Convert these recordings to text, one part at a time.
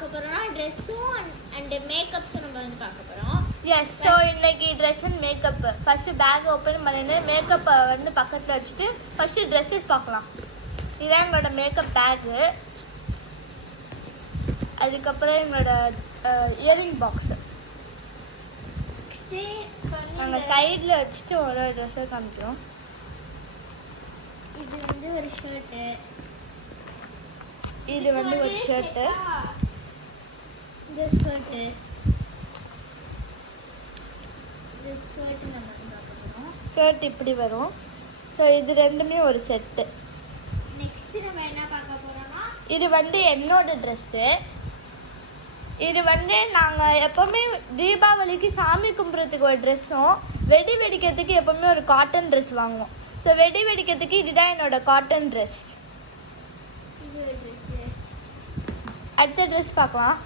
பார்க்க போறோம்னா ட்ரெஸ்ஸும் அண்ட் மேக்கப்ஸும் நம்ம வந்து பார்க்க போறோம். எஸ். ஸோ இன்னைக்கு dress and makeup. First bag open பண்ணிட்டு மேக்கப்பை வந்து பக்கத்தில் வச்சுட்டு ஃபர்ஸ்ட் ட்ரெஸ்ஸஸ் பார்க்கலாம். இதுதான் எங்களோட மேக்கப் பேக்கு. அதுக்கப்புறம் எங்களோட இயரிங் பாக்ஸு நாங்கள் சைடில் வச்சுட்டு ஒரு ட்ரெஸ்ஸை காமிக்கிறோம். இது வந்து ஒரு ஷர்ட்டு, இது வந்து ஒரு ஷர்ட்டு, இந்த ஸ்கர்ட்டு, இந்த ஸ்கர்ட்டு நம்ம பார்க்கணும். ஸ்கர்ட் இப்படி வரும். ஸோ இது ரெண்டுமே ஒரு செட்டு. நெக்ஸ்ட் நம்ம என்ன பார்க்க போறோம்னா இது வந்து என்னோட ட்ரெஸ்ஸு. இது வந்து நாங்கள் எப்போவுமே தீபாவளிக்கு சாமி கும்பிட்றதுக்கு ஒரு ட்ரெஸ்ஸும் வெடி வெடிக்கிறதுக்கு எப்போவுமே ஒரு காட்டன் ட்ரெஸ் வாங்குவோம். ஸோ வெடி வெடிக்கிறதுக்கு இதுதான் என்னோட காட்டன் ட்ரெஸ். இது ஒரு ட்ரெஸ்ஸு. அடுத்த ட்ரெஸ் பார்க்கலாம்.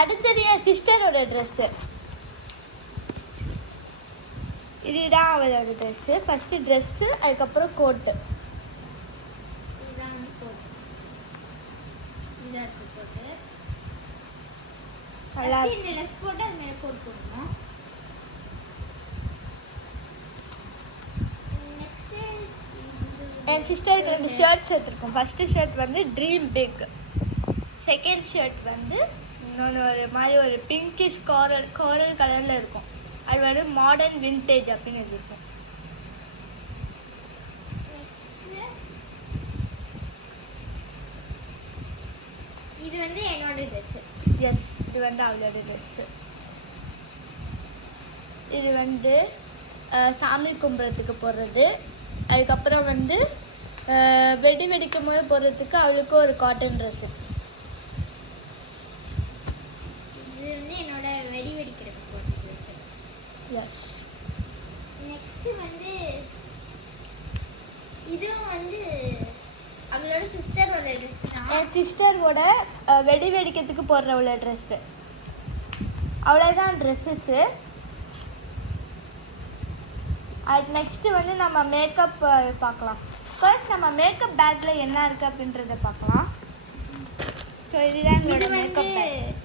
அடுத்தது என் சிஸ்டரோட ட்ரெஸ்ஸு. இதுதான் அவளோட ட்ரெஸ்ஸு. ஃபஸ்ட்டு ட்ரெஸ்ஸு, அதுக்கப்புறம் கோட்டு. இதுதான் கோட். இதாக இருக்கு கோட்டு. நல்லா இந்த ட்ரெஸ் போட்டு அது மேலே கோட் போடணும். என் சிஸ்டருக்கு 2 ஷர்ட்ஸ் எடுத்துருக்கோம். ஃபஸ்ட்டு ஷர்ட் வந்து ட்ரீம் பிக். செகண்ட் ஷர்ட் வந்து இன்னொன்று ஒரு மாதிரி ஒரு பிங்கிஷ் கோரல் கலரில் இருக்கும். அது வந்து மாடர்ன் வின்டேஜ் அப்படின்னு எழுதியிருக்கும். இது வந்து என்னோட ட்ரெஸ்ஸு. எஸ், இது வந்து அவளோட ட்ரெஸ்ஸு. இது வந்து சாமி கும்பிட்றதுக்கு போடுறது. அதுக்கப்புறம் வந்து வெடி வெடிக்கும் போது போடுறதுக்கு அவளுக்கு ஒரு காட்டன் ட்ரெஸ்ஸு. இது வந்து என்னோட வெடி வெடிக்கிறதுக்கு போடுற ட்ரெஸ்ஸு. எஸ். நெக்ஸ்ட் வந்து இதுவும் வந்து அவளோட சிஸ்டரோட ட்ரெஸ் தான். என் சிஸ்டரோட வெடி வெடிக்கிறதுக்கு போடுறவளோட ட்ரெஸ்ஸு. அவ்வளோதான் ட்ரெஸ்ஸஸ்ஸு. அது நெக்ஸ்ட்டு வந்து நம்ம மேக்கப் பார்க்கலாம். ஃபர்ஸ்ட் நம்ம மேக்கப் பேக்கில் என்ன இருக்குது அப்படின்றத பார்க்கலாம். ஸோ இதுதான் எங்களோட மேக்கப் பேக்.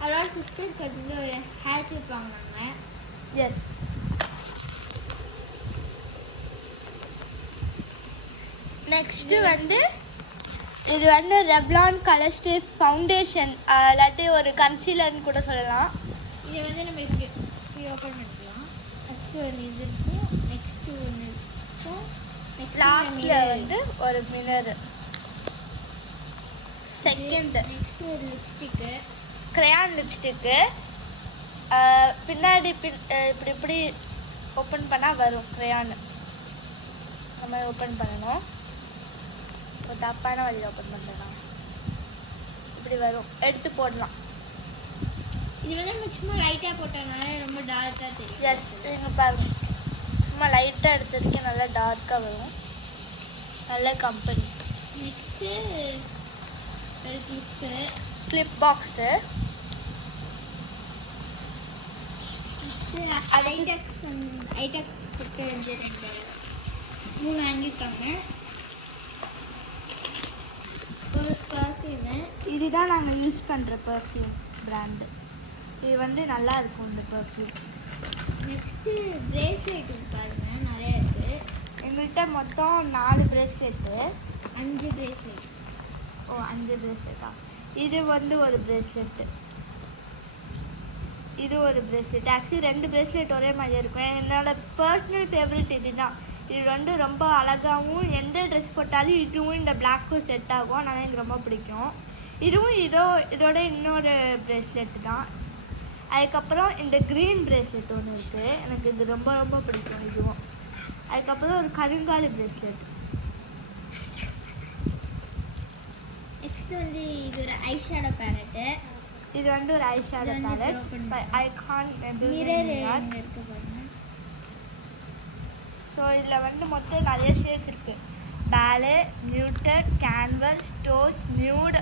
அவளோட சிஸ்டருக்கு வந்து ஒரு ஹேர் கிளிப் வாங்கினாங்க. எஸ். நெக்ஸ்ட்டு வந்து இது வந்து ரெவ்லான் கலர் ஸ்டேப் ஃபவுண்டேஷன், இல்லாட்டி ஒரு கன்சீலர்னு கூட சொல்லலாம். இதை வந்து நம்ம இப்படி ஓப்பன் பண்ணிக்கலாம். ஃபஸ்ட்டு ஒரு இது இருக்கும், நெக்ஸ்ட்டு ஒன்று இருக்கும், லாஸ்ட்டில் வந்து ஒரு மிரர். செகண்ட் நெக்ஸ்ட்டு ஒரு லிப்ஸ்டிக்கு, க்ரையான் லிப்ஸ்டிக்கு. பின்னாடி இப்படி இப்படி ஓப்பன் பண்ணால் வரும் க்ரையான். நம்ம ஓப்பன் பண்ணணும். ஒரு தப்பான வழியில் ஓப்பன் பண்ணுறேன். இப்படி வரும், எடுத்து போடலாம். இது வந்து நம்ம சும்மா லைட்டாக போட்டோம்னால ரொம்ப டார்க்காக தெரியும். எஸ், நீங்கள் பாருங்கள், சும்மா லைட்டாக எடுத்ததுக்கே நல்லா டார்க்காக வரும். நல்ல கம்பெனி. நெக்ஸ்ட்டு ஒரு கிளிப் பாக்ஸு. ஐடெக்ஸ் வந்து வந்து 3 வாங்கியிருக்காங்க. ஒரு பர்ஃப்யூமு. இதுதான் நாங்கள் யூஸ் பண்ணுற பர்ஃப்யூம் பிராண்டு. இது வந்து நல்லா இருக்கும் இந்த பர்ஃப்யூம். நெக்ஸ்ட்டு பிரேஸ்லெட் பாருங்க, நிறையா இருக்குது. எங்கள்கிட்ட மொத்தம் 4 பிரேஸ்லெட்டு. 5 பிரேஸ்லெட். ஓ, 5 பிரேஸ்லெட்டா? இது வந்து ஒரு பிரேஸ்லெட்டு, இது ஒரு பிரேஸ்லெட். ஆக்சுவலி 2 பிரேஸ்லெட் ஒரே மாதிரி இருக்கும். என்னோட பர்சனல் ஃபேவரட் இது தான். இது வந்து ரொம்ப அழகாகவும், எந்த ட்ரெஸ் போட்டாலும் இதுவும் இந்த பிளாக்கும் செட் ஆகும். அதனால் எனக்கு ரொம்ப பிடிக்கும். இதுவும் இதோட இன்னொரு பிரேஸ்லெட்டு தான். அதுக்கப்புறம் இந்த க்ரீன் பிரேஸ்லெட் ஒன்று இருக்குது, எனக்கு இது ரொம்ப ரொம்ப பிடிக்கும் இதுவும். அதுக்கப்புறம் ஒரு கருங்காலி பிரேஸ்லெட். நெக்ஸ்ட் வந்து இது ஒரு ஐஷேடோ பேலட்டு. இது வந்து ஒரு ஐஷேடோ பேலட். ஐகான் மிரர் இங்கே இருக்கு பாருங்க. ஸோ இதில் வந்து மொத்தம் நிறைய ஷேட்ஸ் இருக்குது. பேலே, நியூட்டட், கேன்வஸ், ஸ்டோஸ், நியூட்,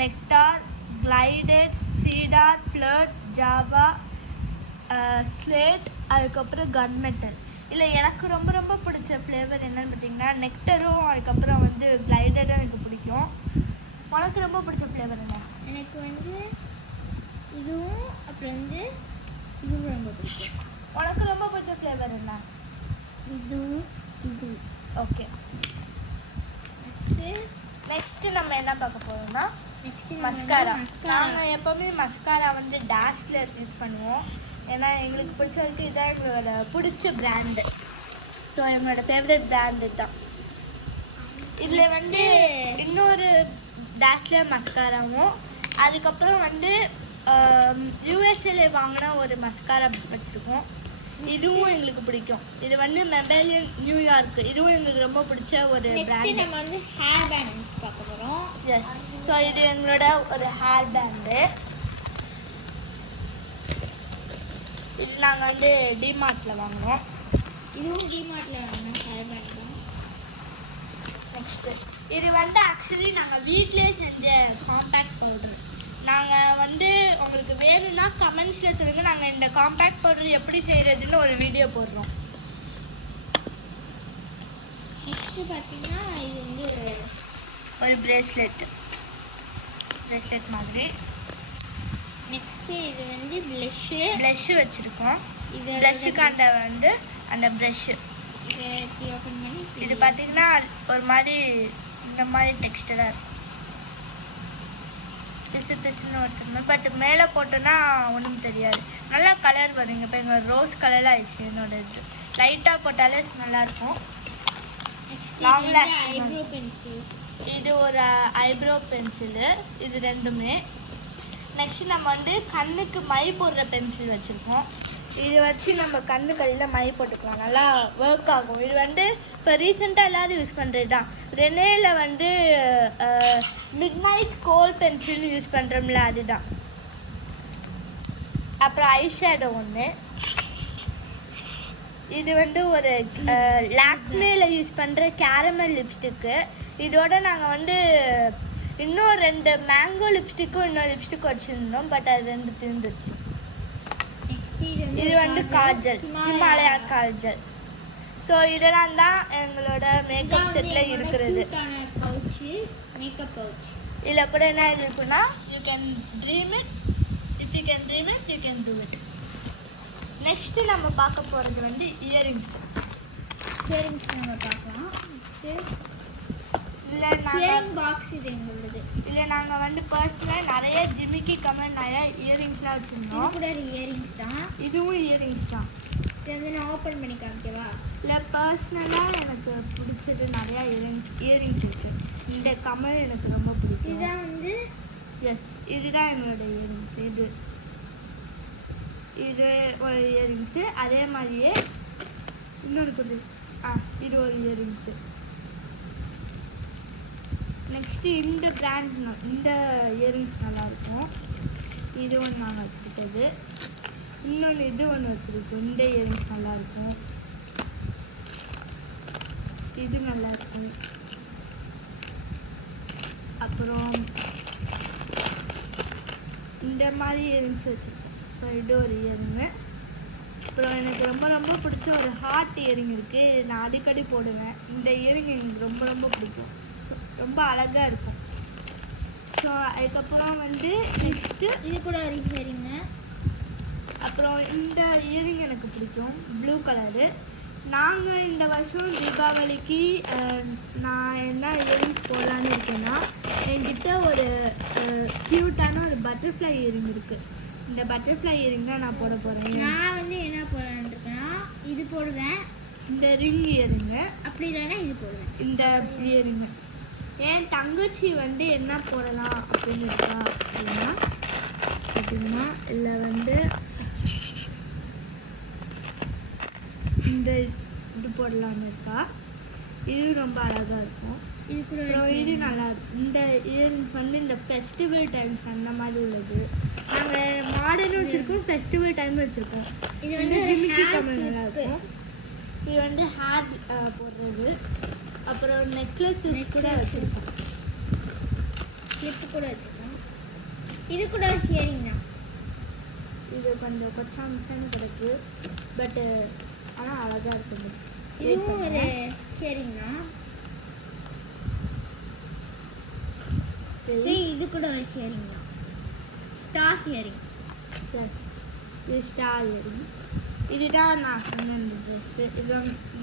நெக்டார், கிளைடட், சீடார், ஃப்ளர்ட், ஜாவா, ஸ்லேட், அதுக்கப்புறம் கன் மெட்டல். இல்லை எனக்கு ரொம்ப ரொம்ப பிடிச்ச ஃப்ளேவர் என்னன்னு பார்த்தீங்கன்னா நெக்டரும், அதுக்கப்புறம் வந்து கிளைடரும் எனக்கு பிடிக்கும். உனக்கு ரொம்ப பிடிச்ச ஃப்ளேவர் என்ன? எனக்கு வந்து இதுவும் அப்புறம் வந்து இதுவும் ரொம்ப பிடிக்கும். உனக்கு ரொம்ப பிடிச்ச ஃப்ளேவர் என்ன? இதுவும் இது. ஓகே, நெக்ஸ்ட்டு நம்ம என்ன பார்க்க போகிறோம்னா நெக்ஸ்ட்டு மஸ்காரா. நாங்கள் எப்போவுமே மஸ்காரா வந்து டேஷ்ல யூஸ் பண்ணுவோம். ஏன்னா எங்களுக்கு பிடிச்ச வரைக்கும் இதுதான் எங்களோட பிடிச்ச பிராண்டு. ஸோ எங்களோட ஃபேவரட் பிராண்டு தான். இதில் வந்து இன்னொரு டேஷ்லர் மஸ்காராவும், அதுக்கப்புறம் வந்து யூஎஸ்ஏல வாங்கின ஒரு மஸ்காரா வச்சுருக்கோம். இதுவும் எங்களுக்கு பிடிக்கும். இது வந்து மெபேலியன் நியூயார்க். இதுவும் எங்களுக்கு ரொம்ப பிடிச்ச ஒரு பிராண்ட். நம்ம வந்து ஹேர் பேண்ட்ஸ் பார்க்க போகிறோம். எஸ், ஸோ இது எங்களோட ஒரு ஹேர் பேண்டு. இது நாங்கள் வந்து டிமார்ட்டில் வாங்கினோம். இதுவும் டிமார்ட்டில் வாங்கின ஹேர் பேண்ட் தான். நெக்ஸ்ட்டு இது வந்து ஆக்சுவலி நாங்கள் வீட்டிலே செஞ்ச காம்பேக்ட் பவுடர். நாங்கள் வந்து உங்களுக்கு வேணும்னா கமெண்ட்ஸில் சொல்லுங்கள். நாங்கள் இந்த காம்பேக்ட் பவுடர் எப்படி செய்கிறதுன்னு ஒரு வீடியோ போடுறோம். நெக்ஸ்ட்டு பார்த்தீங்கன்னா இது வந்து ஒரு பிரேஸ்லெட் மாதிரி. நெக்ஸ்ட்டு இது வந்து ப்ளஷ்ஷு வச்சுருக்கோம். இது ப்ளஷ்ஷுக்காண்ட வந்து அந்த ப்ரஷ்ஷு. இதை ஓப்பன் பண்ணி இது பார்த்தீங்கன்னா ஒரு மாதிரி இந்த மாதிரி டெக்ஸ்டராக இருக்கும். பிசுன்னு ஒருத்தர் பட் மேலே போட்டோன்னா ஒன்றும் தெரியாது. நல்லா கலர் வருங்க. இப்போ எங்கள் ரோஸ் கலரில் ஆயிடுச்சு என்னோட இது. லைட்டாக போட்டாலே நல்லாயிருக்கும். Long eyebrow pencil. இது ஒரு ஐப்ரோ பென்சிலு. இது ரெண்டுமே. நெக்ஸ்ட் நம்ம வந்து கண்ணுக்கு மை போடுற பென்சில் வச்சுருக்கோம். இது வச்சு நம்ம கண்ணு கடியில் மை போட்டுக்கலாம். நல்லா ஒர்க் ஆகும். இது வந்து இப்போ ரீசெண்டாக எல்லோரும் யூஸ் பண்ணுறது தான். ரெனேல வந்து மிட்நைட் கோல் பென்சில் யூஸ் பண்ணுறோம்ல, அதுதான். அப்புறம் ஐஷேடோ ஒன்று. இது வந்து ஒரு லாக்மேல யூஸ் பண்ணுற கேரமல் லிப்ஸ்டிக்கு. இதோட நாங்கள் வந்து இன்னும் 2 மேங்கோ லிப்ஸ்டிக்கும் இன்னொரு லிப்ஸ்டிக் வச்சுருந்தோம். பட் அது 2 தீர்ந்துச்சு. இது வந்து காஜல், ஹிமாலயா காஜல். ஸோ இதெல்லாம் தான் எங்களோட மேக்கப் செட்டில் இருக்கிறது. Makeup pouch. இதில் கூட என்ன இருக்குன்னா you can dream it, if you can dream it you can do it. Next நம்ம பார்க்க போகிறது வந்து இயரிங்ஸ். நம்ம பார்க்கலாம். Next earring box. இது எங்களது. இதில் நாங்கள் வந்து பர்சனலாக நிறைய ஜிமிக்கி கமல் நிறைய இயரிங்ஸ்லாம் வச்சுருந்தோம். இது கூட இயரிங்ஸ் தான். இதுவும் இயரிங்ஸ் தான். இது வந்து நான் ஓப்பன் பண்ணி காமிக்கவா? இல்லை, பர்சனலாக எனக்கு பிடிச்சது நிறையா இயரிங்ஸ் இருக்குது. இந்த கமல் எனக்கு ரொம்ப பிடிக்கும். இதுதான் வந்து எஸ், இதுதான் எங்களோட இயரிங்ஸ். இது ஒரு இயரிங்ஸு. அதே மாதிரியே இன்னொரு குடி இது ஒரு இயரிங்ஸு. நெக்ஸ்ட்டு இந்த பிராண்ட் இந்த இயரிங்ஸ் நல்லாயிருக்கும். இது ஒன்று நாங்கள் வச்சுருக்கிறது. இன்னொன்று இது ஒன்று வச்சுருக்கோம். இந்த இயரிங்ஸ் நல்லாயிருக்கும். இது நல்லாயிருக்கும். அப்புறம் இந்த மாதிரி இயரிங்ஸ் வச்சுருக்கோம். ஸோ இது ஒரு இயரிங்கு. அப்புறம் எனக்கு ரொம்ப ரொம்ப பிடிச்ச ஒரு ஹார்ட் இயரிங் இருக்குது. நான் அடிக்கடி போடுவேன். இந்த இயரிங் எனக்கு ரொம்ப ரொம்ப பிடிக்கும். ஸோ ரொம்ப அழகாக இருக்கும். ஸோ அதுக்கப்புறம் வந்து நெக்ஸ்ட்டு இது கூட ஒரு இயரிங்கு. அப்புறம் இந்த இயரிங் எனக்கு பிடிக்கும், ப்ளூ கலரு. நாங்கள் இந்த வருஷம் தீபாவளிக்கு நான் என்ன இயரிங்ஸ் போடலான்னு இருக்கேன்னா, என்கிட்ட ஒரு க்யூட்டான ஒரு பட்டர்ஃப்ளை இயரிங் இருக்குது. இந்த பட்டர்ஃப்ளை இயரிங் தான் நான் போட போகிறேன். நான் வந்து என்ன போடலான்னு இருக்கேன்னா இது போடுவேன். இந்த ரிங் இயரிங்கு. அப்படி இல்லைன்னா இது போடுவேன். இந்த இயரிங்கு. என் தங்கச்சி வந்து என்ன போடலாம் அப்படின்னு இருக்கா அப்படின்னா இல்லை வந்து இந்த இது போடலான்னு இருக்கா. இது ரொம்ப அழகாக இருக்கும். இது கூட இது நல்லா இருக்கும். இந்த இயரிங்ஸ் வந்து இந்த ஃபெஸ்டிவல் டைம்ஸ் அந்த மாதிரி உள்ளது. நாங்கள் மாடர்னும் வச்சுருக்கோம், ஃபெஸ்டிவல் டைமும் வச்சுருக்கோம். இது வந்து ஜிமிக்கி கமல் நல்லா இருக்கும். இது வந்து ஹேர் போடுறது. அப்புறம் நெக்லஸஸ் கூட வச்சுருக்கோம். கிளிப்பு கூட வச்சுருக்கோம். இது கூட இயரிங் தான். இது கொஞ்சம் கொச்சாமிச்சான்னு கிடக்கு. பட்டு ஆனால் அழகாக இருக்குது. இதுவும் ஒரு ஷேரிங் தான். இது கூட ஒரு ஷேரிங் தான். ஸ்டார் ஹியரிங் ப்ளஸ் இது ஸ்டார் இயரிங்ஸ். இதுதான் நான் சொன்ன இந்த ட்ரெஸ்ஸு. இது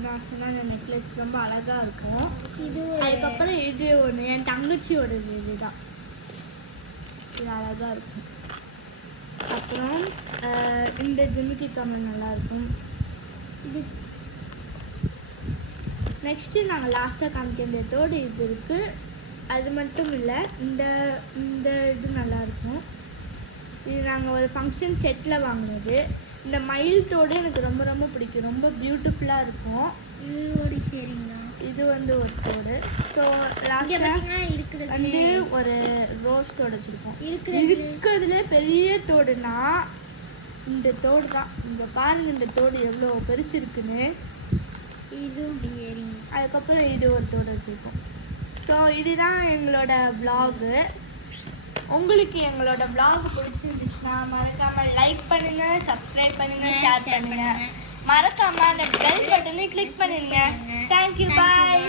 நான் சொன்ன இந்த நெக்லஸ் ரொம்ப அழகாக இருக்கும். இது அதுக்கப்புறம் இது ஒன்று என் தங்கச்சியோட இதுதான். இது அழகாக இருக்கும். அப்புறம் இந்த ஜிமிக்கி கம்மல் நல்லாயிருக்கும். இது நெக்ஸ்ட்டு நாங்கள் லாஸ்ட்டாக காமிக்கின்றதோடு இது இருக்குது. அது மட்டும் இல்லை, இந்த இந்த இது நல்லாயிருக்கும். இது நாங்கள் ஒரு ஃபங்க்ஷன் செட்டில் வாங்கினது. இந்த மயில் தோடு எனக்கு ரொம்ப ரொம்ப பிடிக்கும். ரொம்ப பியூட்டிஃபுல்லாக இருக்கும். இது ஒரு ஷேரிங் தான். இது வந்து ஒரு தோடு. ஸோ லாஸ்ட்டாக இருக்கிறது வந்து ஒரு ரோஸ் தோடு வச்சுருக்கோம். இருக்கிறதுல பெரிய தோடுனா இந்த தோடு தான். இங்கே பாருங்க இந்த தோடு எவ்வளோ பெருசு இருக்குன்னு. இதுவும் இயரிங். அதுக்கப்புறம் இது ஒரு தோடு வச்சுருக்கோம். ஸோ இதுதான் எங்களோட vlog. உங்களுக்கு எங்களோட vlog பிடிச்சிருந்துச்சுன்னா மறக்காமல் லைக் பண்ணுங்கள், சப்ஸ்கிரைப் பண்ணுங்கள், ஷேர் பண்ணுங்கள். மறக்காமல் அந்த பெல் பட்டனை கிளிக் பண்ணிடுங்க. தேங்க்யூ, பாய்.